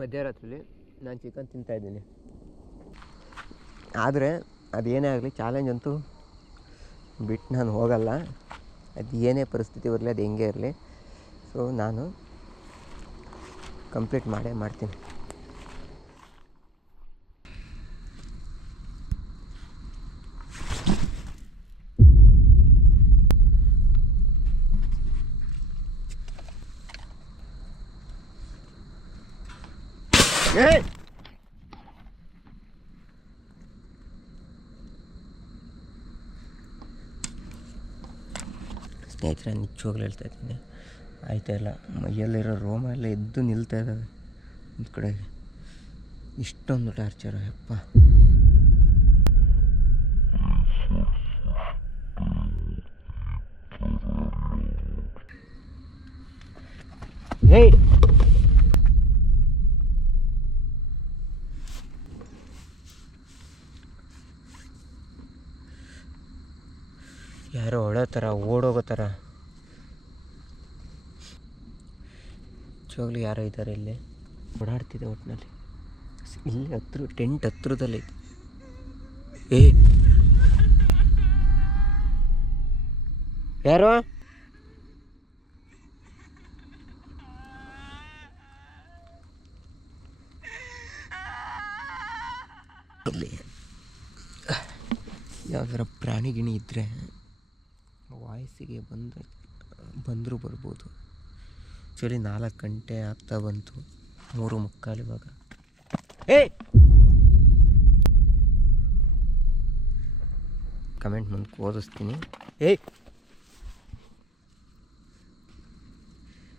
ಮಧ್ಯರಾತ್ರಿಲಿ ನಾನು ಚಿಕನ್ ತಿಂತಾಯಿದ್ದೀನಿ. ಆದರೆ ಅದೇನೇ ಆಗಲಿ ಚಾಲೆಂಜ್ ಅಂತೂ ಬಿಟ್ಟು ನಾನು ಹೋಗಲ್ಲ. ಅದು ಏನೇ ಪರಿಸ್ಥಿತಿ ಬರಲಿ, ಅದು ಹೆಂಗೆ ಇರಲಿ. ಸೊ ನಾನು ಕಂಪ್ಲೀಟ್ ಮಾಡೇ ಮಾಡ್ತೀನಿ. ಸ್ನೇಹಿತರೆ, ನಿಜವಾಗ್ಲೂ ಹೇಳ್ತಾ ಇದ್ದೀನಿ, ಆಯ್ತಾ ಇಲ್ಲ, ಮೈಯಲ್ಲಿರೋ ರೋಮ ಎಲ್ಲ ಎದ್ದು ನಿಲ್ತಾ ಇದ್ದಾವೆ ಒಂದು ಕಡೆಗೆ. ಇಷ್ಟೊಂದು ಟಾರ್ಚರ್ ಯಪ್ಪ. ಹೇಯ್, ಯಾರೋ ಹೊಳೋ ಥರ, ಓಡೋಗೋ ಥರ. ನಿಜವಾಗ್ಲೂ ಯಾರೋ ಇದ್ದಾರೆ ಇಲ್ಲಿ, ಓಡಾಡ್ತಿದೆ ಒಟ್ಟಿನಲ್ಲಿ. ಇಲ್ಲಿ ಹತ್ರ ಟೆಂಟ್ ಹತ್ರದಲ್ಲಿ. ಯಾರೋ ಇಲ್ಲಿ ಯಾವ್ದಾರ ಪ್ರಾಣಿ ಗಿಣಿ ಇದ್ದರೆ ವಾಯ್ಸಿಗೆ ಬಂದರೂ ಬರ್ಬೋದು. ಆ್ಯಕ್ಚುಲಿ 4 ಗಂಟೆ ಆಗ್ತಾ ಬಂತು, 3:45 ಇವಾಗ. ಕಮೆಂಟ್ ಮುಂದೆ ಓದಿಸ್ತೀನಿ.